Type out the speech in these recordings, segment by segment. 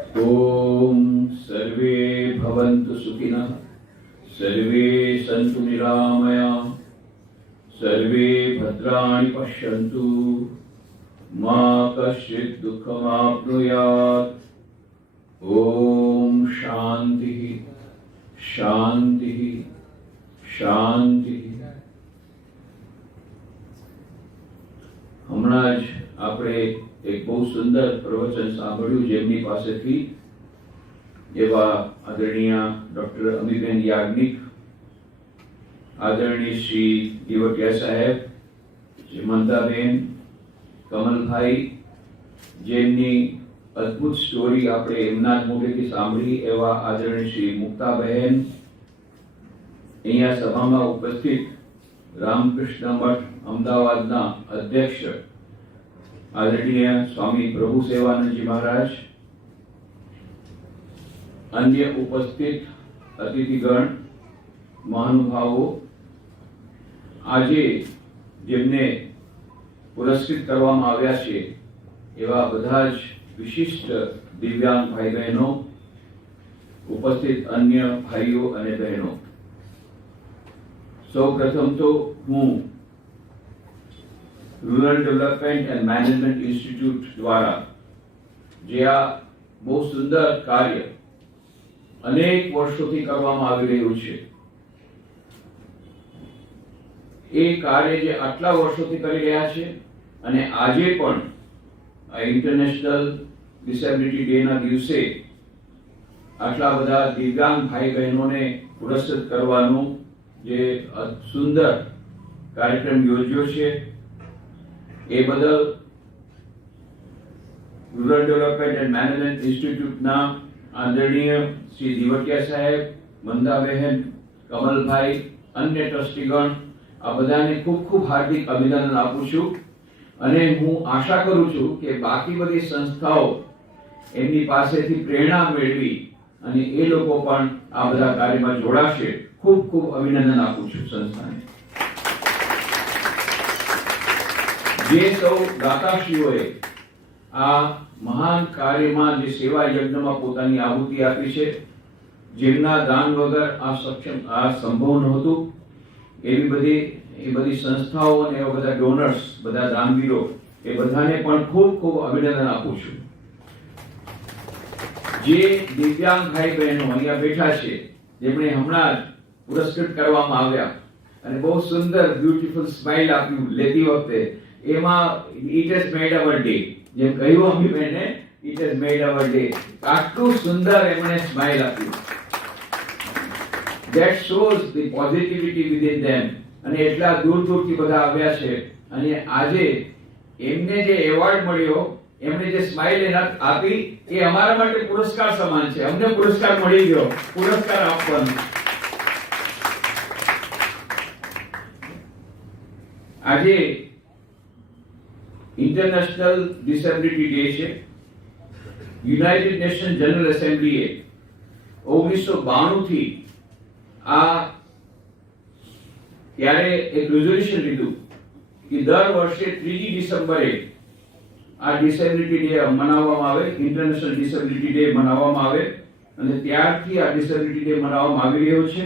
ओम सर्वे भवन्तु सुखिनः, सर्वे सन्तु निरामयाः, सर्वे भद्राणि पश्यन्तु, मा कश्चित् दुःखमाप्नुयात्। ओम शांतिः शांतिः शांतिः। હમણાં જ આપણે એક બહુ સુંદર પ્રવચન સાંભળ્યું જેમની પાસેથી એવા આદરણીય ડોક્ટર અમીબેન યાજ્ઞિક, આદરણીય શ્રી દિવટિયા સાહેબ, શ્રી મંદાબેન, કમલભાઈ, જેમની અદ્ભુત સ્ટોરી આપણે એમના જ મુખેથી સાંભળી એવા આદરણીય શ્રી મુક્તાબહેન, અહીંયા સભામાં ઉપસ્થિત રામકૃષ્ણ મઠ અમદાવાદના અધ્યક્ષ આદરણીય સ્વામી પ્રભુ સેવાનંદજી મહારાજ, અન્ય ઉપસ્થિત અતિથિગણ, મહાનુભાવો, આજે જેમને પુરસ્કૃત કરવામાં આવ્યા છે એવા બધા જ વિશિષ્ટ દિવ્યાંગ ભાઈ બહેનો, ઉપસ્થિત અન્ય ભાઈઓ અને બહેનો, સૌ પ્રથમ તો હું rural development and management institute દ્વારા જે આ બહુ સુંદર કાર્ય અનેક વર્ષોથી કરવામાં આવી રહ્યું છે, એ કાર્ય જે આટલા વર્ષોથી કરી રહ્યા છે અને આજે પણ આ ઇન્ટરનેશનલ ડિસેબિલિટી ડે ના દિવસે આટલા બધા દિવ્યાંગ ભાઈ બહેનોને પુરસ્કૃત કરવાનું જે સુંદર કાર્યક્રમ યોજ્યો છે એ બદલ રૂરલ ડેવલપમેન્ટ એન્ડ મેનેજમેન્ટ ઇન્સ્ટિટ્યૂટના આદરણીય શ્રી દિવટિયા સાહેબ, મંદાબહેન, કમલભાઈ, અન્ય ટ્રસ્ટીગણ, આ બધાને ખૂબ ખૂબ હાર્દિક અભિનંદન આપું છું અને હું આશા કરું છું કે બાકી બધી સંસ્થાઓ એમની પાસેથી પ્રેરણા મેળવી અને એ લોકો પણ આ બધા કાર્યમાં જોડાશે. ખૂબ ખૂબ અભિનંદન આપું છું સંસ્થાને. જે સૌ દાતાશ્રીઓએ આ મહાન કાર્યમાં જે સેવા યજ્ઞમાં પોતાની આહુતિ આપી છે, જેમના દાન વગર આ સંભવ નહોતું, એવી બધી સંસ્થાઓ અને એવા બધા ડોનર્સ, બધા દાનવીરો, એ બધાને પણ ખૂબ ખૂબ અભિનંદન આપું છું. જે દિવ્યાંગ ભાઈ બહેનો અહીંયા બેઠા છે, જેમણે હમણાં જ પુરસ્કૃત કરવામાં આવ્યા અને બહુ સુંદર બ્યુટીફુલ સ્માઇલ આપ્યું લેતી વખતે, એમાં it has made our day, જેમ કહ્યું અમી બેને, it has made our day. આટલું સુંદર એમણે સ્માઇલ આપ્યું. That shows the positivity within them. અને એટલા દૂર દૂરથી બધા આવ્યા છે અને આજે એમને જે એવોર્ડ મળ્યો, એમને જે સ્માઇલ આપી, એ અમારા માટે પુરસ્કાર સમાન છે. અમને પુરસ્કાર મળી ગયો, પુરસ્કાર આપવાનો. આજે ઇન્ટરનેશનલ ડિસેબિલિટી ડે છે. યુનાઇટેડ નેશન જનરલ એસેમ્બલીએ 1992 થી આ ત્યારે એક રેઝોલ્યુશન લીધું કે દર વર્ષે 3 ડિસેમ્બરે આ ડિસેબિલિટી ડે મનાવવામાં આવે, ઇન્ટરનેશનલ ડિસેબિલિટી ડે મનાવવામાં આવે અને ત્યારથી આ ડિસેબિલિટી ડે મનાવવામાં આવી રહ્યો છે.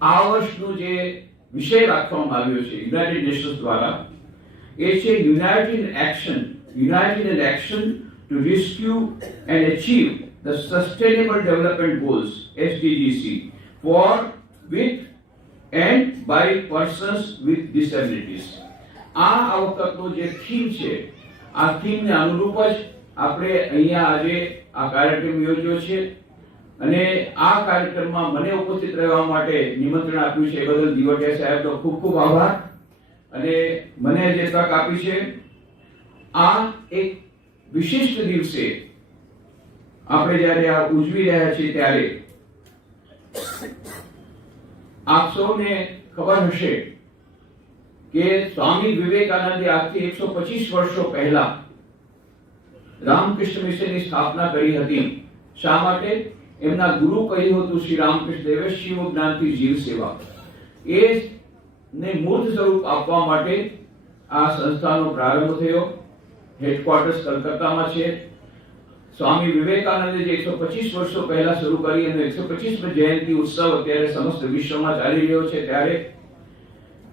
આ વર્ષનું જે વિષય રાખવામાં આવ્યો છે યુનાઇટેડ નેશન્સ દ્વારા, એ છે united in action to rescue and achieve the sustainable development goals SDGs for with and by persons with disabilities. આ વખતનો જે થીમ છે, આ થીમને અનુરૂપ જ આપણે અહીંયા આજે આ કાર્યક્રમ યોજ્યો છે અને આ કાર્યક્રમમાં મને ઉપસ્થિત રહેવા માટે નિમંત્રણ આપ્યું છે એ બદલ દિવટિયા સાહેબનો ખૂબ ખૂબ આભાર. અને મને જે તક આપી છે, આ એક વિશિષ્ટ દિવસે આપણે જ્યારે આ ઉજવી રહ્યા છીએ ત્યારે આપ સૌને ખબર હશે કે સ્વામી વિવેકાનંદે આજથી 125 વર્ષો પહેલા રામકૃષ્ણ મિશનની સ્થાપના કરી હતી. શા માટે? એમના ગુરુ કહ્યું હતું શ્રી રામકૃષ્ણ દેવે, શિવ જ્ઞાનથી જીવ સેવા. એ ને મૂર્ત સ્વરૂપ આપવા માટે આ સંસ્થાનો પ્રારંભ થયો. હેડક્વાર્ટર્સ કલકત્તામાં છે. સ્વામી વિવેકાનંદે જે 125 વર્ષો પહેલા શરૂ કરી અને 125મી જયંતિ ઉત્સવ અત્યારે સમસ્ત વિશ્વમાં ચાલી રહ્યો છે, ત્યારે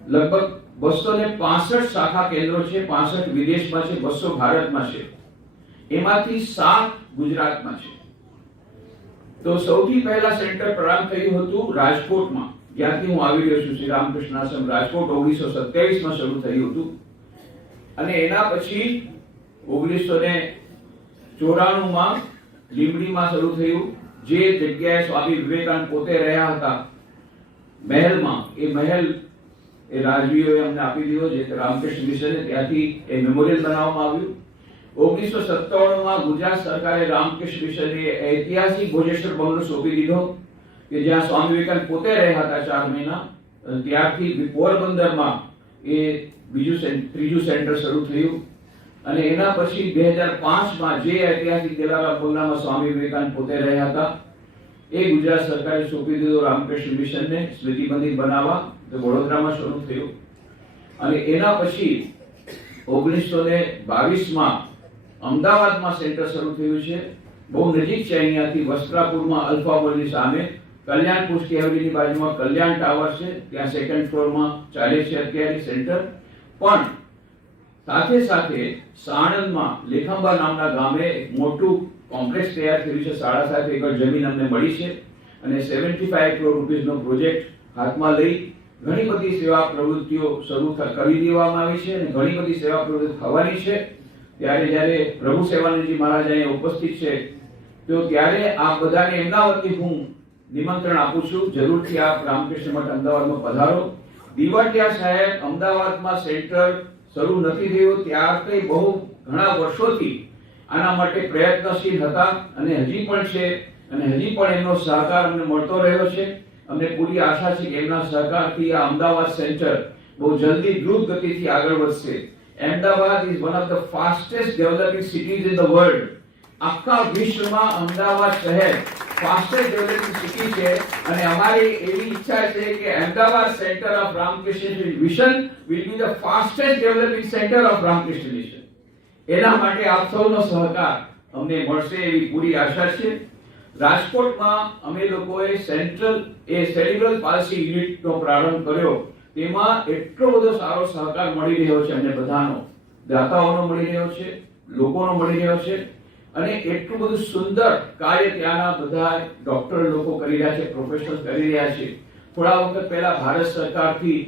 લગભગ 265 શાખા કેન્દ્રો છે, 65 વિદેશમાં છે, 200 ભારતમાં છે, એમાંથી 7 ગુજરાતમાં છે. તો સૌથી પહેલા સેન્ટર પ્રારંભ થયું હતું રાજકોટમાં, જ્યાંથી હું આવી રહ્યો છું. શ્રી રામકૃષ્ણ આશ્રમ રાજકોટ 1927માં શરૂ થયું હતું અને એના પછી 1994માં લીંબડીમાં શરૂ થયું, જે જગ્યાએ સ્વામી વિવેકાનંદ પોતે રહ્યા હતા મહેલમાં. એ મહેલ એ રાજવીઓએ અમને આપી દીધો, જે રામકૃષ્ણ મિશને, ત્યાંથી એ મેમોરિયલ બનાવવામાં આવ્યું. 1997માં ગુજરાત સરકારે રામકૃષ્ણ મિશને ઐતિહાસિક ભોજેશ્વર બંગલો સોંપી દીધો, કે જ્યાં સ્વામી વિવેકાનંદ પોતે રહ્યા હતા 4 મહિના. ત્યારથી પોરબંદરમાં એ ત્રીજું સેન્ટર શરૂ થયું અને એના પછી 2005માં જે ઐતિહાસિક દિલારામ બંગલામાં સ્વામી વિવેકાનંદ પોતે રહ્યા હતા એ ગુજરાત સરકારે સોંપી દીધો રામકૃષ્ણ મિશનને સ્મૃતિ મંદિર બનાવવા. તો વડોદરામાં શરૂ થયું અને એના પછી 1922માં અમદાવાદમાં સેન્ટર શરૂ થયું છે. બહુ નજીક છે અહીંયાથી, વસ્ત્રાપુરમાં અલ્ફા મોલની સામે, કલ્યાણ પુષ્ટિ હવેલીની બાજુમાં કલ્યાણ ટાવર છે, ત્યાં સેકન્ડ ફ્લોરમાં ચાલે છે અત્યારે સેન્ટર. પણ સાથે સાથે સાણંદમાં લેખંબા નામના ગામે એક મોટું કોમ્પ્લેક્સ તૈયાર થયું છે. 7.5 એકર જમીન અમને મળી છે અને 75 કરોડ રૂપિયાનો પ્રોજેક્ટ હાથમાં લઈ ઘણી બધી સેવા પ્રવૃત્તિઓ શરૂ કરી દેવામાં આવી છે અને ઘણી બધી સેવા પ્રવૃત્તિ થવાની છે. ત્યારે જ્યારે પ્રભુ સેવાનંદજી મહારાજ અહીંયા ઉપસ્થિત છે, તો ત્યારે આ બધાને એમના વતી હું નિમંત્રણ આપું છું, જરૂરથી આપ રામકૃષ્ણ મઠ અમદાવાદમાં પધારો. દીવાટિયા સાહેબ અમદાવાદમાં સેન્ટર શરૂ નથી થયું ત્યારથી બહુ ઘણા વર્ષોથી આના માટે પ્રયત્નશીલ હતા અને હજી પણ છે અને હજી પણ એમનો સહકાર અમને મળતો રહ્યો છે. અમને પૂરી આશા છે કે એમના સહકારથી આ અમદાવાદ સેન્ટર બહુ જલ્દી દ્રુત ગતિથી આગળ વધશે. Ahmedabad is one of the fastest developing cities in the world. આખા વિશ્વમાં અમદાવાદ શહેર ફાસ્ટેસ્ટ ડેવલપિંગ સિટી છે અને અમારી એવી ઈચ્છા છે કે Ahmedabad centre of Ramakrishna mission will be the fastest developing centre of Ramakrishna mission. એના માટે આપ સૌનો સહકાર અમને મળશે એવી પૂરી આશા છે. રાજકોટમાં અમે લોકોએ સેન્ટ્રલ સેરિબ્રલ પાલ્સી યુનિટનો પ્રારંભ કર્યો. તેમાં એટલો બધો સારો સહકાર મળી રહ્યો છે અમને બધાનો, દાતાઓનો મળી રહ્યો છે, લોકોનો મળી રહ્યો છે અને એટલું બધું સુંદર કાર્ય ત્યાંના બધા ડોક્ટર લોકો કરી રહ્યા છે, પ્રોફેશનલ્સ કરી રહ્યા છે. થોડા વખત પહેલા ભારત સરકારથી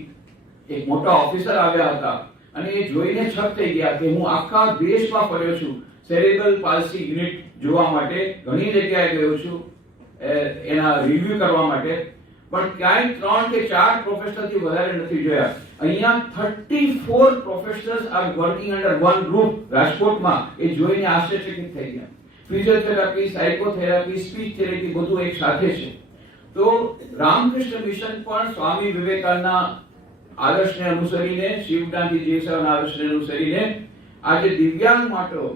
એક મોટા ઓફિસર આવ્યા હતા અને એ જોઈને છક થઈ ગયા કે હું આખા દેશમાં ફર્યો છું સેરિબ્રલ પાલ્સી યુનિટ જોવા માટે, ઘણી જગ્યાએ ગયો છું એના રિવ્યુ કરવા માટે, પણ ક્યાંય 3 કે 4 પ્રોફેશનલથી વધારે નથી જોયા. અહીંયા 34 professionals are working under one roof રાજકોટમાં. એ જોઈને આશ્ચર્યચકિત થઈ ગયા. ફિઝિયોથેરાપી, સાયકોથેરાપી, સ્પીચ થેરેપી બધું એક સાથે છે. તો રામકૃષ્ણ મિશન પણ સ્વામી વિવેકાનંદના આદર્શને અનુસરીને, શિવગાંધી જીવસેવાના આદર્શને અનુસરીને આજે દિવ્યાંગ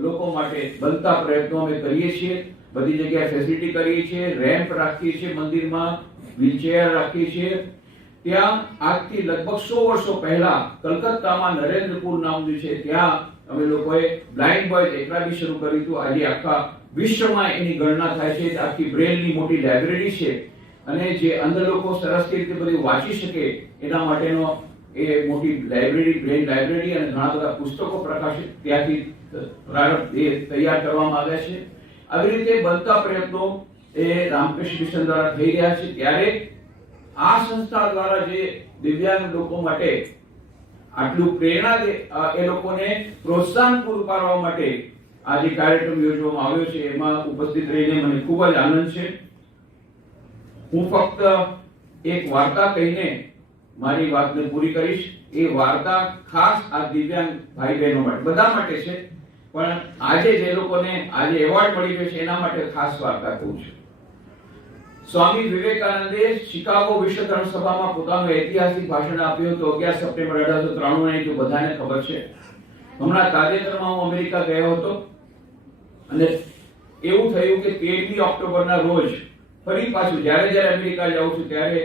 લોકો માટે બનતા પ્રયત્નો અમે કરીએ છીએ. બધી જગ્યાએ ફેસિલિટી કરીએ છીએ, રેમ્પ રાખીએ છીએ મંદિરમાં, વ્હીલચેર રાખીએ છીએ. ત્યાં આજથી લગભગ 100 વર્ષો પહેલા કલકત્તામાં નરેન્દ્રપુર નામનું છે, ત્યાં અમે લોકોએ બ્લાઇન્ડ બોયઝ એકેડમી શરૂ કરી હતું. આજે આખા વિશ્વમાં એની ગણના થાય છે. આખી બ્રેલની મોટી લાઇબ્રેરી છે અને જે અંદર લોકો સરસથી રીતે બધું વાંચી શકે એના માટેનો એ મોટી લાઇબ્રેરી, બ્રેન લાઇબ્રેરી અને ઘણા બધા પુસ્તકો પ્રકાશિત ત્યાંથી તૈયાર કરવામાં આવ્યા છે. આવી રીતે બનતા પ્રયત્નો એ રામકૃષ્ણ મિશન દ્વારા થઈ રહ્યા છે. ત્યારે આ સંસ્થા દ્વારા જે દિવ્યાંગ લોકો માટે આટલું પ્રેરણા એ લોકોને પ્રોત્સાહન પૂરું પાડવા માટે આ જે કાર્યક્રમ યોજવામાં આવ્યો છે એમાં ઉપસ્થિત રહીને મને ખૂબ જ આનંદ છે. હું ફક્ત એક વાર્તા કહીને મારી વાતને પૂરી કરીશ. એ વાર્તા ખાસ આ દિવ્યાંગ ભાઈ બહેનો માટે, બધા માટે છે, પણ આજે જે લોકોને આજે એવોર્ડ મળી રહ્યો છે એના માટે ખાસ વાર્તા કહું છું. સ્વામી વિવેકાનંદે શિકાગો વિશ્વ ધર્મ સભામાં પોતાનું ઐતિહાસિક ભાષણ આપ્યું હતું 11 સપ્ટેમ્બર 1893 તો બધાને ખબર છે. હમણાં તાજેતરમાં હું અમેરિકા ગયો હતો અને એવું થયું કે 13મી ઓક્ટોબરના રોજ ફરી પાછું જ્યારે અમેરિકા જાઉં છું ત્યારે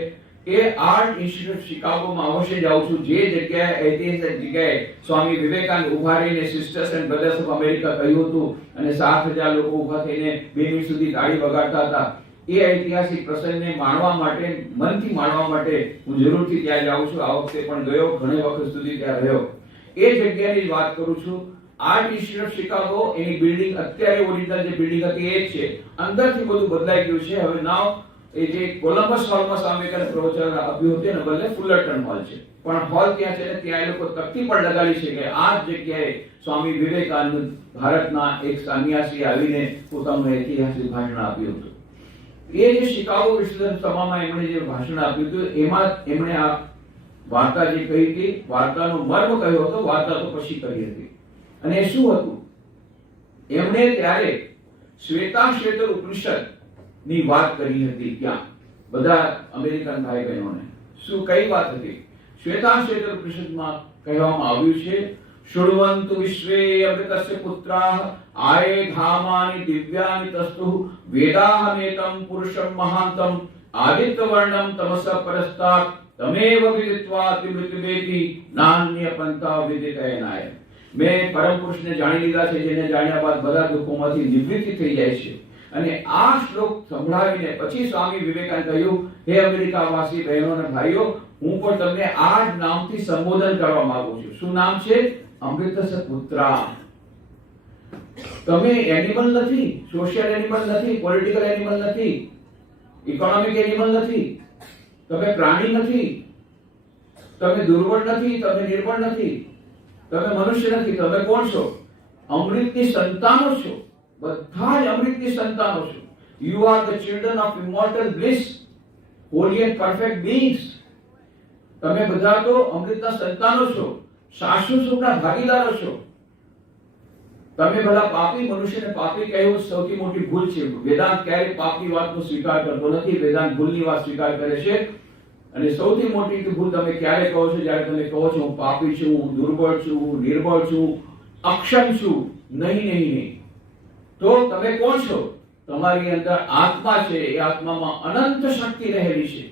એ આર્ટ ઇન્સ્ટિટ્યૂટ શિકાગોમાં અવશ્ય જાઉં છું, જે જગ્યાએ ઐતિહાસિક જગ્યાએ સ્વામી વિવેકાનંદ ઉભા રહીને sisters and brothers of America કહ્યું હતું અને 7,000 લોકો ઉભા થઈને 2 મિનિટ સુધી તાળી વગાડતા હતા. એ ઐતિહાસિક પ્રસંગને માણવા માટે, મનથી માણવા માટે હું જરૂરથી ત્યાં જાઉં છું. આ વખતે પણ ગયો, ઘણી વખત સુધી ત્યાં રહ્યો. એ જગ્યાની જ વાત કરું છું. આર્ટ ઇન્સ્ટિટ્યૂટ શિકાગો, એની બિલ્ડિંગ અત્યારે ઓરિજિનલ જે બિલ્ડિંગ હતી એ જ છે. અંદરથી બધું બદલાઈ ગયું છે. હવે નાવ એ જે કોલંબસ હોલમાં સ્વામી વિવેકાનંદ પ્રવચન આપ્યું હતું એને બદલે ફુલરટન હોલ છે. પણ હોલ ત્યાં છે ને ત્યાં એ લોકો તકતી પણ લગાડી છે કે આ જ જગ્યાએ સ્વામી વિવેકાનંદ ભારતના એક સંન્યાસી આવીને પોતાનું ઐતિહાસિક ભાષણ આપ્યું હતું. એ જે શિકાગો વિશ્વવિદ્યાલય સભામાં એમણે જે ભાષણ આપ્યું હતું એમાં એમણે આ વાર્તા જે કહી હતી, વાર્તાનો મર્મ કયો હતો, વાર્તા તો પછી કરી હતી. અને એ શું હતું? એમણે ત્યારે શ્વેતાશ્વેતર ઉપનિષદ ની વાત કરી હતી ત્યાં બધા અમેરિકન ભાઈ બહેનોને. શું કઈ વાત હતી? શ્વેતાશ્વેતર ઉપનિષદમાં કહેવામાં આવ્યું છે, શૃણવન્તુ વિશ્વે અમૃતસ્ય પુત્રાઃ આયે ધામાનિ દિવ્યાનિ તસ્તુ વેદાહમેતં પુરુષં મહાંતં આદિત્યવર્ણં તમસઃ પરસ્તાत् તમેવ વિદિત્વા ત્રિમૃતિમેતિ નાન્ય પંથા વિદિતયનાય. મેં પરમ પુરુષને જાણી લીધા છે, જેને જાણ્યા બાદ બધા દુઃખોમાંથી નિવૃત્તિ થઈ જાય છે. અને આ શ્લોક સંભળાવીને પછી સ્વામી વિવેકાનંદ કહ્યું, હે અમેરિકાવાસી બહેનો અને ભાઈઓ, હું પણ તમને આ જ નામથી સંબોધન કરવા માંગુ છું. શું નામ છે? અમૃતસ્ય પુત્રા. તમે એનિમલ નથી, સોશિયલ એનિમલ નથી, પોલિટિકલ એનિમલ નથી, ઇકોનોમિક એનિમલ નથી, તમે પ્રાણી નથી, તમે દુર્બળ નથી, તમે નિર્બળ નથી, તમે મનુષ્ય નથી. તમે કોણ છો? અમૃતની સંતાનો છો. બધા જ અમૃતની સંતાનો છો. You are the children of immortal bliss, holy and perfect beings. તમે બધા તો અમૃતના સંતાનો છો, શાશ્વત સુખના ભાગીદારો છો. તમે ભલા પાપી મનુષ્યને પાપી કહેવું સૌથી મોટી ભૂલ છે. વેદાંત ક્યારેય પાપની વાતનો સ્વીકાર કરતો નથી. વેદાંત ભૂલની વાત સ્વીકાર કરે છે. અને સૌથી મોટી ભૂલ તમે ક્યારે કહો છો? જ્યારે તમે કહો છો હું પાપી છું, હું દુર્બળ છું, હું નિર્બળ છું, અક્ષમ છું. નહીં. તો તમે કોણ છો? તમારી અંદર આત્મા છે. એ આત્મામાં અનંત શક્તિ રહેલી છે,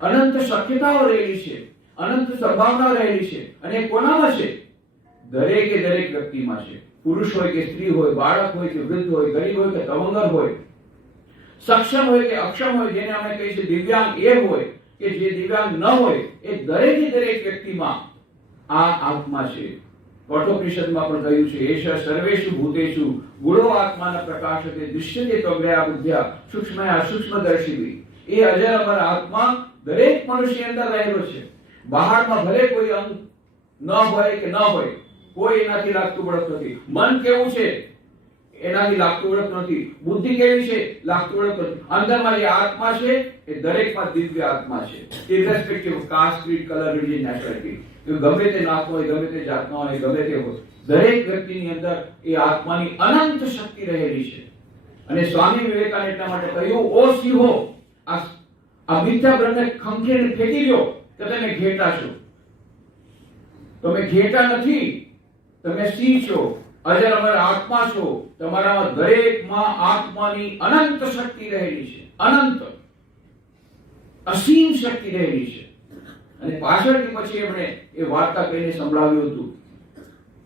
અનંત શક્યતાઓ રહેલી છે, અનંત સંભાવના રહેલી છે. અને કોનામાં છે? દરેકે દરેક વ્યક્તિમાં છે. પુરુષ હોય કે સ્ત્રી હોય, બાળક હોય કે વૃદ્ધ હોય, ગરીબ હોય કે તવંગર હોય, સક્ષમ હોય કે અક્ષમ હોય, જેને અમે કહીએ છીએ દિવ્યાંગ એ હોય કે જે દિવ્યાંગ ન હોય, એ દરેકે દરેક વ્યક્તિમાં આ આત્મા છે. કઠોપનિષદમાં પણ કહ્યું છે, એષ સર્વેષુ ભૂતેષુ ગુણો આત્માના પ્રકાશતે દૃશ્યતે ત્વગ્રયા બુદ્ધ્યા સૂક્ષ્મયા સૂક્ષ્મદર્શિવી. એ અજર અમર આત્મા દરેક મનુષ્ય અંદર રહેલો છે. બહારમાં ભલે કોઈ અંગ ન હોય કે ન હોય, કોઈ એનાથી લાગતું વળગતું નથી. મન કેવું છે? એનાથી લાગતું વળગતું નથી. બુદ્ધિ કેવી છે? લાગતું વળગતું નથી. અંદરમાં જે આત્મા છે એ દરેકમાં દિવ્ય આત્મા છે. Irrespective of caste, creed, colour, religion, nationality. ગમે તે નાતનો હોય, ગમે તે જાતનો હોય, ગમે તે હોય, દરેક વ્યક્તિની અંદર એ આત્માની અનંત શક્તિ રહેલી છે. અને સ્વામી વિવેકાનંદ એટલા માટે કહ્યું, ઓ સિંહો, આ મિથ્યા બ્રહ્મને ખંખેરીને ફેંકી દો કે તમે ઘેટા છો. તમે ઘેટા નથી, તમે સિંહ છો, અજર અમર આત્મા છો. તમારામાં દરેકમાં આત્માની અનંત શક્તિ રહેલી છે, અનંત અસીમ શક્તિ રહેલી છે. અને પાછળથી પછી એમણે એ વાર્તા કહીને સંભળાવ્યું હતું.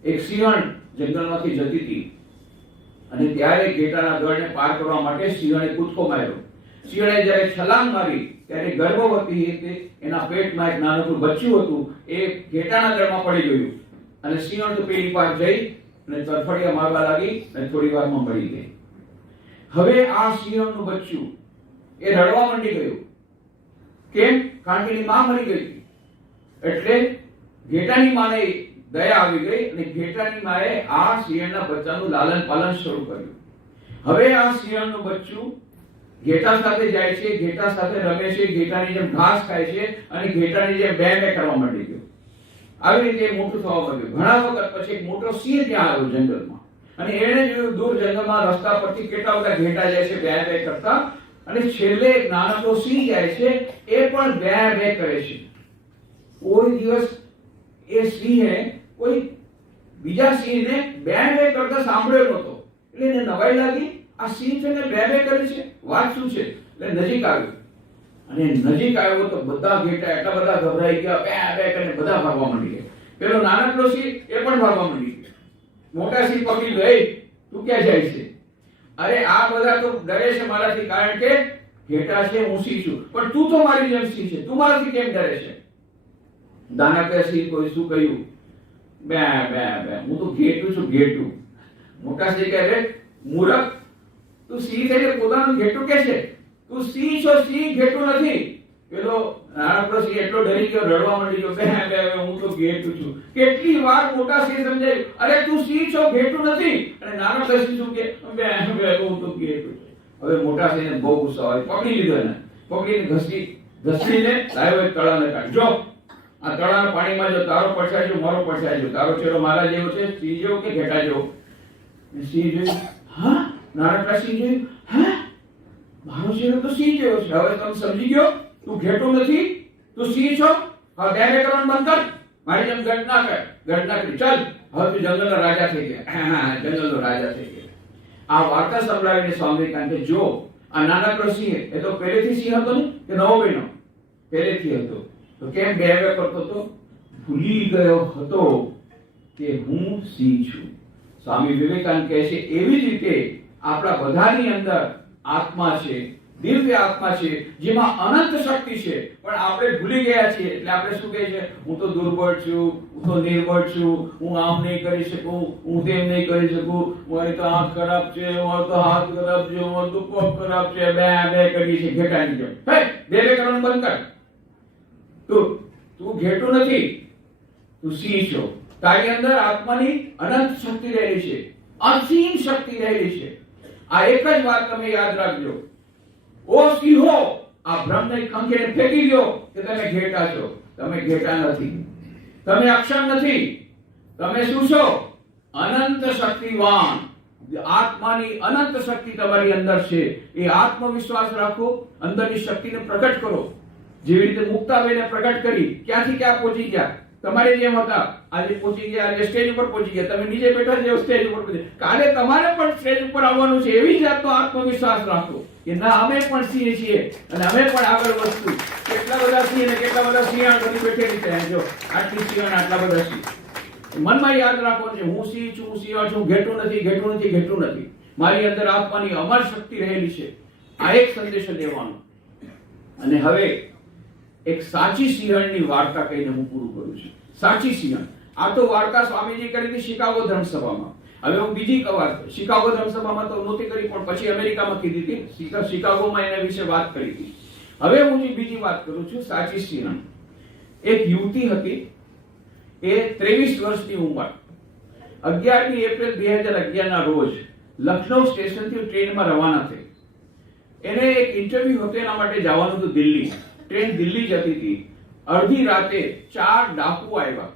એક સિંહણ જંગલમાંથી જતી હતી અને ત્યારે ઘેટાના દળને પાર કરવા માટે સિંહણે કૂદકો માર્યો. સિંહણે જ્યારે છલાંગ મારી ત્યારે ગર્ભવતી હતી, એના પેટમાં એક નાનકડું બચ્ચું હતું, એ ઘેટાના દળમાં પડી ગયું. અને સિંહણ તો પેલી પાર જઈ અને તરફડિયા મારવા લાગી અને થોડી વારમાં મળી ગઈ. હવે આ સિંહણનું બચ્ચું એ રડવા માંડી ગયું. કેમ? કારણ કે એની માં મરી ગઈ. એટલે ઘેટાની માને દયા આવી ગઈ અને ઘેટાની માએ આ સિંહણના બચ્ચાનું લાલન પાલન શરૂ કર્યું. હવે આ સિંહણનું બચ્ચું ઘેટા સાથે જાય છે, ઘેટા સાથે રમે છે, ઘેટાની જેમ ઘાસ ખાય છે અને ઘેટાની જેમ બે બે કરવા માંડી ગયો. આવી રીતે મોટું થવા માંડ્યું. ઘણા વખત પછી એક મોટો સિંહ ત્યાં આવ્યો જંગલમાં અને એણે જોયું દૂર જંગલમાં રસ્તા પરથી કેટલા બધા ઘેટા જાય છે બે બે કરતા, અને છેલ્લે એક નાનકડો સિંહ જાય છે, એ પણ બે બે કરે છે. કોઈ દિવસ એ સિંહે કોઈ બીજા સિંહને બે બે કરતા સાંભળ્યો નહોતો. એટલે એને નવાઈ લાગી, આ સિંહ છે ને બે બે કરે છે, વાત શું છે? એટલે નજીક આવ્યો અને નજીક આવ્યો તો બધા ઘેટા એટલા બધા ગભરાઈ ગયા, બે બે કરીને બધા ભાગવા માંડી ગયા. પેલો નાનકડો સિંહ એ પણ ભાગવા માંડી ગયો. મોટા સિંહ પકડી ગયો, તું ક્યાં જાય છે? અરે આ બધા તો ડરે છે મારાથી, કારણ કે ઘેટા છે, હું સિંહ છું, પણ તું તો મારી જેમ સિંહ છે, તું મારાથી કેમ ડરે છે? નાનકડા સિંહ કોઈ શું કહ્યું? બે બે બે, હું તો ઘેટું છું, ઘેટું. મોટા સિંહ કહે, રે મૂર્ખ, તું સિંહ થઈને પોતાનું ઘેટું કે છે? તું સિંહ છો, સિંહ ઘેટું નથી. પેલો નાનકડો સિંહ એટલો ડરી ગયો, રડવા માંડી ગયો, બે બે, હું તો ઘેટું છું. કેટલી વાર મોટા સિંહ સમજાય, અરે તું સિંહ છો, ઘેટું નથી. અને નાનકડો સિંહ શું કે, બે બે, હું તો ઘેટું છું. હવે મોટા સિંહને બહુ ગુસ્સો આવે, પકડી લીધો એને, પકડીને ઘસીને લાવ્યો એક તળાવને કાઢ. જો આ તળાવના પાણીમાં જો તારો પડછાય જો, મારો પડછાય જો, તારો ચહેરો મારા જેવો છે, સિંહ જેવો કે ઘેટા જેવો? સિંહ જોયું, હા. નાનકડા સિંહ જોયું, હા મારો ચહેરો તો સિંહ જેવો છે. હવે તમે સમજી ગયો, તું ઘેટું નથી, તું સિંહ છો. હવે બે બે કરવાનું બંધ કર, મારી જેમ ગઢ ના કર, ગઢ ના કરી. ચાલ, હવે તું જંગલનો રાજા થઈ ગયા. જંગલનો રાજા થઈ ગયા. આ વાર્તા સંભળાવીને સ્વામી વિવેકાનંદે, જો આ નાનકડો સિંહ એ તો પહેલેથી સિંહ હતો ને કે નવો બન્યો? પહેલેથી હતો. તો કેમ બે બે કરતો હતો? ભૂલી ગયો હતો કે હું સિંહ છું. સ્વામી વિવેકાનંદ કહે છે, એવી જ રીતે આપણા બધાની અંદર આત્મા છે, દિવ્ય આત્મા છે, જેમાં અનંત શક્તિ છે, પણ આપણે ભૂલી ગયા છીએ. એટલે આપણે શું કહે છે? હું તો દુર્બળ છું, હું તો નિર્બળ છું, હું આમ નહીં કરી શકું, હું તેમ નહીં કરી શકું, મારી તો આંખ ખરાબ છે, મારો તો હાથ ખરાબ છે, મારો તો પગ ખરાબ છે. બે બે કરીએ છીએ ઘેટાની જેમ. હે, બે બે કરવાનું બંધ કર. તું ઘેટું નથી, તું સિંહ છો. તારી અંદર આત્માની અનંત શક્તિ રહેલી છે, અસીમ શક્તિ રહેલી છે. આ એક જ વાત તમે યાદ રાખજો. ઓ સિંહો, આ ભ્રમને ખંખેને ફેંકી દો કે તમે ઘેટા છો. તમે ઘેટા નથી, તમે અક્ષર નથી. તમે શું છો? અનંત શક્તિવાન. આત્માની અનંત શક્તિ તમારી અંદર છે. એ આત્મવિશ્વાસ રાખો, અંદરની શક્તિને પ્રગટ કરો. જેવી રીતે મુક્તાબેને પ્રગટ કરી, ક્યાંથી ક્યાં પહોંચી ગયા. તમારે જેમ હતા, આજે પહોંચી ગયા, આજે સ્ટેજ ઉપર પહોંચી ગયા. તમે નીચે બેઠા છો, સ્ટેજ ઉપર પહોંચી. કાલે તમારે પણ સ્ટેજ ઉપર આવવાનું છે. એવી જાતનો આત્મવિશ્વાસ રાખો કે ના, અમે પણ સિંહ છીએ અને અમે પણ આગળ વધશું. કેટલા બધા સિંહ અને કેટલા બધા સિંહાણ બની બેઠેલી છે. જો આટલી સિંહ અને આટલા બધા સિંહ. મનમાં યાદ રાખો છે, હું સિંહ છું, હું સિંહ છું, ઘેટું નથી, ઘેટું નથી, ઘેટું નથી. મારી અંદર આત્માની અમર શક્તિ રહેલી છે. આ એક સંદેશો દેવાનો. અને હવે એક સાચી સિંહણની વાર્તા કહીને હું પૂરું કરું છું. સાચી સિંહણ. આ તો વાર્તા સ્વામીજી કરી હતી શિકાગો ધર્મસભામાં. હવે હું બીજી વાત, શિકાગો ધર્મસભામાં તો નહોતી કરી, પણ પછી અમેરિકામાં કીધી હતી. શિકાગોમાં એના વિશે વાત કરી હતી. હવે હું બીજી વાત કરું છું, સાચી સિંહણ. એક યુવતી હતી, એ 23 વર્ષની ઉંમર, 11મી એપ્રિલ 2011 ના રોજ લખનૌ સ્ટેશનથી ટ્રેનમાં રવાના થઈ. એને એક ઇન્ટરવ્યુ હતો, એના માટે જવાનું હતું દિલ્હી. ટ્રેન દિલ્હી જતી હતી. અડધી રાતે 4 ડાકુ આવ્યા,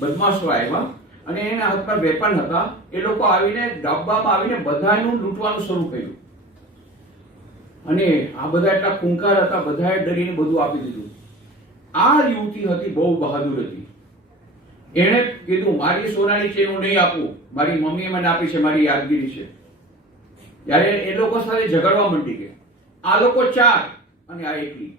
બદમાશો આવ્યા, અને એના હાથમાં વેપન હતા. એ લોકો આવીને ડબ્બામાં આવીને બધાનું લૂંટવાનું શરૂ કર્યું. અને આ બધા એટલા ખૂંખાર હતા, બધાએ ડરીને બધું આપી દીધું. આ યુવતી હતી, બહુ બહાદુર હતી. એણે કીધું, મારી સોનાની ચેન હું નહીં આપું, મારી મમ્મીએ મને આપી છે, મારી યાદગીરી છે. ત્યારે એ લોકો સાથે ઝઘડવા માંડી ગયા. આ લોકો 4 અને આ એકલી.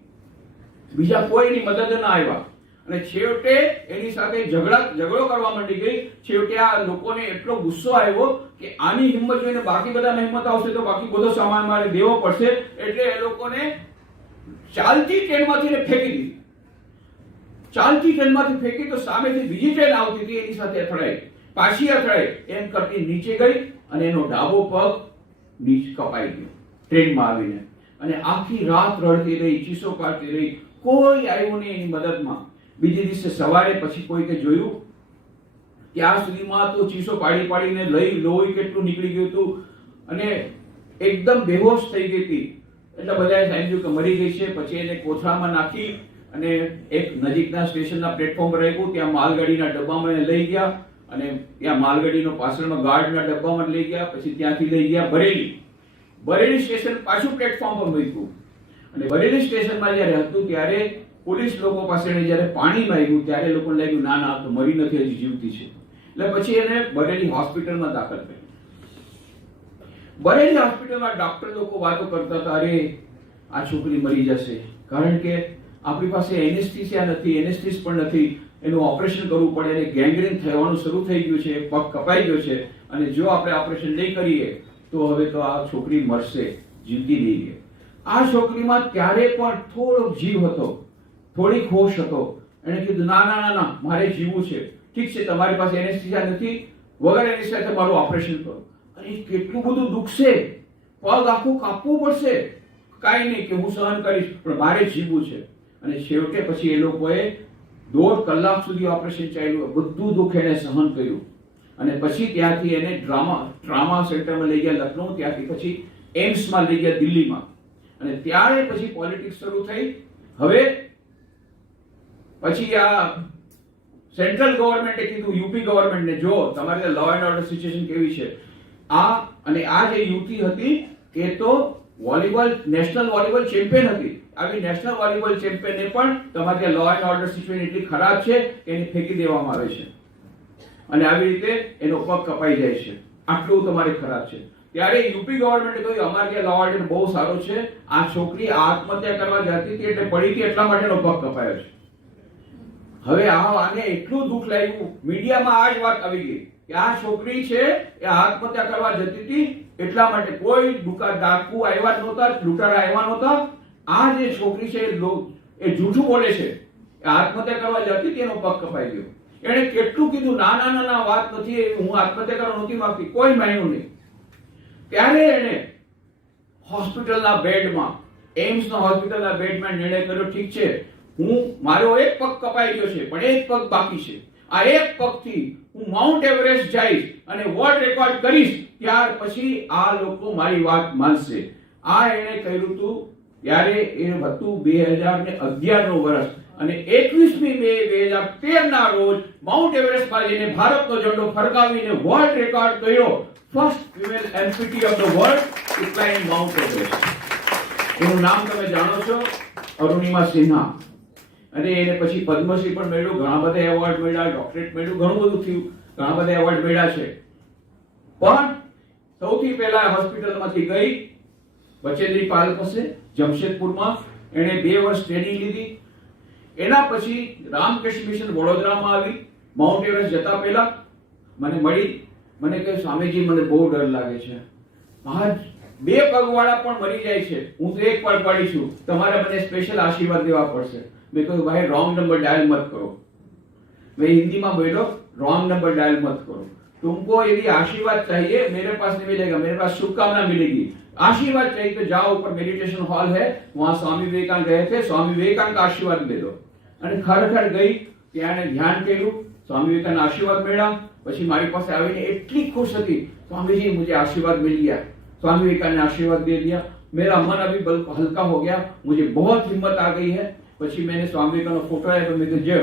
બીજા કોઈની મદદ ના આવ્યા. અને છેવટે એની સાથે ઝઘડો કરવા માંડી ગઈ. છેવટે આ લોકોને એટલો ગુસ્સો આવ્યો કે આની હિંમત જોઈને બાકી બધાને હિંમત આવશે તો બાકી બધો સામાન મારે દેવો પડશે. એટલે એ લોકોને ચાલતી ટ્રેનમાંથી ફેંકી દીધી. ચાલતી ટ્રેનમાંથી ફેંકી તો સામેથી બીજી ટ્રેન આવતી હતી, એની સાથે અથડાઈ, પાછી અથડાઈ. એમ કરતી નીચે ગઈ અને એનો ડાબો પગ નીચે કપાઈ ગયો ટ્રેનમાં આવીને. અને આખી રાત રડતી રહી, ચીસો પાડતી રહી. કોઈ આવ્યું નહીં એની મદદમાં. બીજે દિવસે સવારે પછી કોઈને જોયું, ત્યાં સુધીમાં તો ચીસો પાડી પાડીને લોહી કેટલું નીકળી ગયું હતું અને એકદમ બેહોશ થઈ ગઈ હતી. એટલે બધાએ સમજ્યું કે મરી ગઈ છે. પછી એને કોથળામાં નાખી અને એક નજીકના સ્ટેશનના પ્લેટફોર્મ પર રાખ્યું. ત્યાં માલગાડીના ડબ્બામાં એને લઈ ગયા અને ત્યાં માલગાડીનો પાછળનો ગાર્ડના ડબ્બામાં લઈ ગયા. પછી ત્યાંથી લઈ ગયા બરેલી સ્ટેશન, પાછું પ્લેટફોર્મ પર મૂક્યું. અને બરેલી સ્ટેશનમાં જ્યારે હતું ત્યારે પોલીસ લોકો પાસે જ્યારે પાણી માંગ્યું ત્યારે લોકોને લાગ્યું ના ના, તો મરી નથી, હજી જીવતી છે. એટલે પછી એને બરેલી હોસ્પિટલમાં દાખલ કરી. બરેલી હોસ્પિટલમાં ડોક્ટર લોકો વાતો કરતા હતા, અરે આ છોકરી મરી જશે, કારણ કે આપણી પાસે એનેસ્થીસિયા નથી, એનેસ્થીસ પણ નથી, એનું ઓપરેશન કરવું પડે અને ગેંગ્રીન થવાનું શરૂ થઈ ગયું છે, પગ કપાઈ ગયો છે અને જો આપણે ઓપરેશન નહીં કરીએ તો હવે તો આ છોકરી મરશે, જીવતી નહીં રહે. આ છોકરીમાં ત્યારે પણ થોડો જીવ હતો, થોડી હોશ હતો. એણે કીધું ના ના ના ના, મારે જીવવું છે. ઠીક છે, તમારી પાસે એનેસ્થીસિયા નથી, વગર એનેસ્થીસિયા તમારું ઓપરેશન કરો. અને કેટલું બધું દુખશે, પગ આખું કાપવું પડશે, કાંઈ નહીં કે હું સહન કરીશ, પણ મારે જીવવું છે. અને છેવટે પછી એ લોકોએ 1.5 કલાક સુધી ઓપરેશન ચાલ્યું, બધું દુઃખ એને સહન કર્યું અને પછી ત્યાંથી એને ટ્રામા સેન્ટરમાં લઈ ગયા લખનઉ, ત્યાંથી પછી એમ્સમાં લઈ ગયા દિલ્હીમાં. અને ત્યારે પછી પોલિટિક્સ શરૂ થઈ. હવે પછી આ સેન્ટ્રલ ગવર્મેન્ટે કીધું યુપી ગવર્મેન્ટને, જો તમારે ત્યાં લો એન્ડ ઓર્ડર સિચ્યુએશન કેવી છે, આ જે યુવતી હતી એ તો વોલીબોલ નેશનલ વોલીબોલ ચેમ્પિયન હતી. આવી નેશનલ વોલીબોલ ચેમ્પિયનને પણ તમારે ત્યાં લો એન્ડ ઓર્ડર સિચ્યુએશન એટલી ખરાબ છે કે એને ફેંકી દેવામાં આવે છે અને આવી રીતે એનો પગ કપાઈ જાય છે. આટલું તમારે ખરાબ છે. ત્યારે યુપી ગવર્મેન્ટે કહ્યું અમારે ત્યાં લો ઓર્ડર બહુ સારો છે, આ છોકરી આત્મહત્યા કરવા જતી હતી એટલે પડી હતી એટલા માટે એનો પગ કપાયો છે. હવે આને એટલું દુઃખ લાગ્યું, મીડિયામાં આ જ વાત આવી ગઈ કે આ છોકરી છે એ આત્મહત્યા કરવા જતી હતી એટલા માટે, કોઈ ડાકુ આવ્યા નહોતા, લૂંટારા આવ્યા નહોતા. આ જે છોકરી છે એ જૂઠું બોલે છે, એ આત્મહત્યા કરવા જતી હતી, એનો પગ કપાઈ ગયો. એણે કેટલું કીધું ના ના ના વાત નથી, હું આત્મહત્યા કરવા નહોતી માંગતી, કોઈ માન્યું નહીં. ત્યારે એને હોસ્પિટલના બેડમાં, એમ્સના હોસ્પિટલના બેડમાં નિર્ણય કર્યો, ઠીક છે, મારો એક પગ કપાઈ ગયો છે પણ એક પગ બાકી છે, આ એક પગથી હું માઉન્ટ એવરેસ્ટ જઈશ અને વર્લ્ડ રેકોર્ડ કરીશ, ત્યાર પછી આ લોકો મારી વાત માનશે. આ એણે કહ્યું હતું. ત્યારે એ હતું 2011 નું વર્ષ અને 21મી મે 2013 ના રોજ માઉન્ટ એવરેસ્ટમાં જઈને ભારતનો ઝંડો ફરકાવીને વર્લ્ડ રેકોર્ડ કર્યો. First female amputee of the world to climb Mount Everest. એનું નામ તમે જાણો છો, અરુણિમા સિન્હા. અને એને પછી પદ્મશ્રી પણ મળ્યું, ઘણા બધા એવોર્ડ મળ્યા, ડોક્ટરેટ મળ્યું, ઘણું બધું થયું, ઘણા બધા એવોર્ડ મળ્યા છે. પણ સૌથી પહેલા હોસ્પિટલમાંથી ગઈ બચેન્દ્રી પાલ પાસે જમશેદપુરમાં, એને 2 વર્ષ ટ્રેનિંગ લીધી. એના પછી રામકૃષ્ણ મિશન વડોદરામાં આવી. માઉન્ટ એવરેસ્ટ જતા પહેલા મને મળી, મને કહે સ્વામીજી મને બહુ ડર લાગે છે, 2 પગવાળા પણ મરી જાય છે, હું તો 1 પગવાળી છું, તમારે મને સ્પેશિયલ આશીર્વાદ દેવા પડશે. મેં કહ્યું ભાઈ રોંગ નંબર ડાયલ મત કરો. मैं हिंदी में बोलो रॉन्ग नंबर डायल मत करो, तुमको यदि आशीर्वाद चाहिए मेरे पास नहीं मिलेगा, मेरे पास शुभकामना मिलेगी. आशीर्वाद चाहिए तो जाओ, ऊपर मेडिटेशन हॉल है, वहां स्वामी विवेकानंद गए थे, स्वामी विवेकानंद का आशीर्वाद ले लो. અને ખરેખર ગઈ, ત્યાં ધ્યાન કર્યું, સ્વામી વિવેકાનંદ આશીર્વાદ મળ્યા. પછી મારી પાસે આવીને એટલી ખુશ હતી, स्वामी मुझे आशीर्वाद मिल गया, स्वामी विवेकानंद ने आशीर्वाद दे दिया, मेरा मन अभी हल्का हो गया, मुझे बहुत हिम्मत आ गई है. પછી मैंने स्वामी विवेकानंद फोटो आया तो मैं जो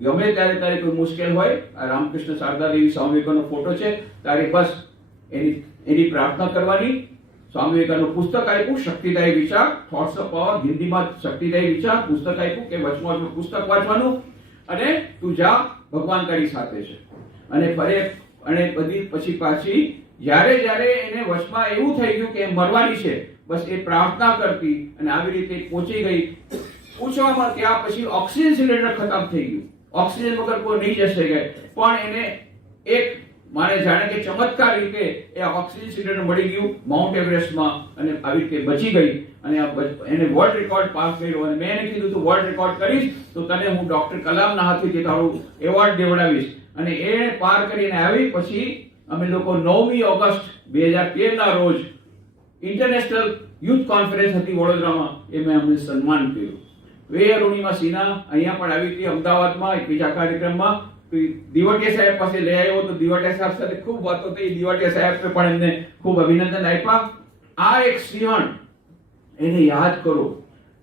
ગમે ત્યારે તારે કોઈ મુશ્કેલ હોય, આ રામકૃષ્ણ શારદા દેવી સ્વામી વિવેકાનંદ ફોટો છે, તારે બસ એની પ્રાર્થના કરવાની. સ્વામી વિવેકાનંદ પુસ્તક આપ્યું, શક્તિદાયી વિચાર, થોટ્સ ઓફ પાવર, હિન્દીમાં શક્તિદાયી વિચાર પુસ્તક આપ્યું કે વચમાં પુસ્તક વાંચવાનું અને તું જા, ભગવાન તારી સાથે છે. અને ફરે અને બધી પછી પાછી જ્યારે એને વચમાં એવું થઈ ગયું કે મરવાની છે, બસ એ પ્રાર્થના કરતી અને આવી રીતે પહોંચી ગઈ. પૂછવામાં કે આ પછી ઓક્સિજન સિલિન્ડર ખતમ થઈ ગયું, ઓક્સિજન વગર કોઈ નહીં જશે ગયે, પણ એને એક માને જાણે કે ચમત્કાર રીતે એ ઓક્સિજન સિલિન્ડર મળી ગયું માઉન્ટ એવરેસ્ટમાં અને આવી રીતે બચી ગઈ અને એને વર્લ્ડ રેકોર્ડ પાસ કર્યો. અને મેં એને કીધું તું વર્લ્ડ રેકોર્ડ કરીશ તો તને હું ડોક્ટર કલામના હાથેથી તારું એવોર્ડ દેવડાવીશ. અને એ પાર કરીને આવી. પછી અમે લોકો 9મી ઓગસ્ટ 2013 ના રોજ ઇન્ટરનેશનલ યુથ કોન્ફરન્સ હતી વડોદરામાં, એ મેં અમને સન્માન કર્યું. અરુણિમા સિન્હા અહીંયા પણ આવી હતી અમદાવાદમાં એક બીજા કાર્યક્રમમાં. દિવાટિયા સાહેબ પાસે લઈ આવ્યો તો દિવાટિયા સાહેબ સાથે ખૂબ વાતો થઈ, દિવાટિયા સાહેબે પણ એમને ખૂબ અભિનંદન આપ્યા. આ એક સિંહણ, એને યાદ કરો,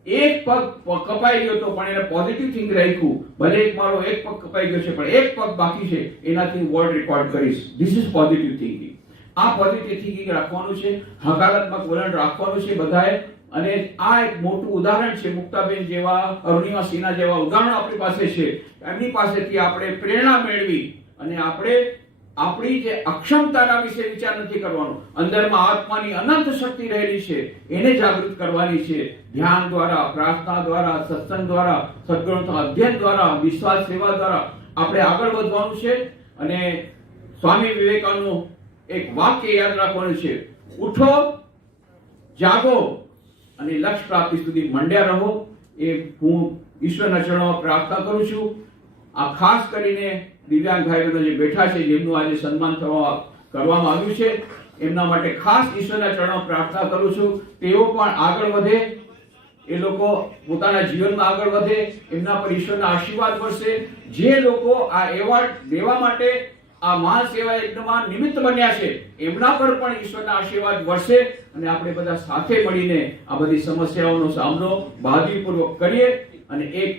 એક પગ કપાઈ ગયો તો પણ એને પોઝિટિવ થિંક રાખ્યું, ભલે મારો એક પગ કપાઈ ગયો છે પણ એક પગ બાકી છે, એનાથી વર્લ્ડ રેકોર્ડ કરીશ. This is positive thinking. આ પોઝિટિવ થિંકિંગ રાખવાનું છે, હકારાત્મક વલણ રાખવાનું છે બધાએ. અને આ એક મોટું ઉદાહરણ છે, મુક્તાબેન જેવા, અરુણિમા સિન્હા જેવા ઉદાહરણ આપણી પાસે છે. એમની પાસેથી આપણે પ્રેરણા મેળવી અને આપણે આપણી જે અક્ષમતાના વિશે વિચાર નથી કરવાનો, અંદરમાં આત્માની અનંત શક્તિ રહેલી છે એને જાગૃત કરવાની છે. ધ્યાન દ્વારા, પ્રાર્થના દ્વારા, સત્સંગ દ્વારા, સદગ્રંથોના અધ્યયન દ્વારા, વિશ્વાસ સેવા દ્વારા આપણે આગળ વધવાનું છે. અને સ્વામી વિવેકાનંદનું એક વાક્ય યાદ રાખવાનું છે, ઉઠો, જાગો અને લક્ષ્ય પ્રાપ્તિ સુધી મંડ્યા રહો. એ હું ઈશ્વરના ચરણોમાં પ્રાર્થના કરું છું. આ ખાસ કરીને દિવ્યાંગ ભાઈ બહેનો જે બેઠા છે, જેમનું આજે સન્માન કરવામાં આવ્યું છે, એમના માટે ખાસ ઈશ્વરના ચરણોમાં પ્રાર્થના કરું છું. તેઓ પણ આગળ વધે, એ લોકો પોતાના જીવનમાં આગળ વધે, એમના પર ઈશ્વરના આશીર્વાદ વરસે. જે લોકો આ એવોર્ડ લેવા માટે આ મહાન સેવા યજ્ઞમાં નિમિત્ત બન્યા છે, એમના પર પણ ઈશ્વરના આશીર્વાદ વરસે અને આપણે બધા સાથે મળીને આ બધી સમસ્યાઓનો સામનો બહાદુરીપૂર્વક કરીએ અને એક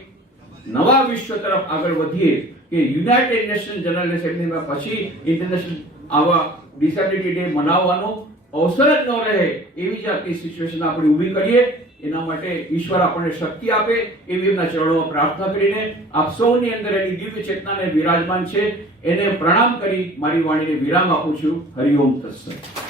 નવા વિશ્વ તરફ આગળ વધીએ કે યુનાઇટેડ નેશન જનરલ એસેમ્બલીમાં પછી ઇન્ટરનેશનલ આવા ડિસેબિલિટી ડે મનાવવાનો અવસર જ ન રહે એવી જાતની સિચ્યુએશન આપણે ઊભી કરીએ. એના માટે ઈશ્વર આપણને શક્તિ આપે એવી એમના ચરણોમાં પ્રાર્થના કરીને આપ સૌની અંદર એની દિવ્ય ચેતનાને વિરાજમાન છે એને પ્રણામ કરી મારી વાણીને વિરામ આપું છું. હરિઓમ તત્સત.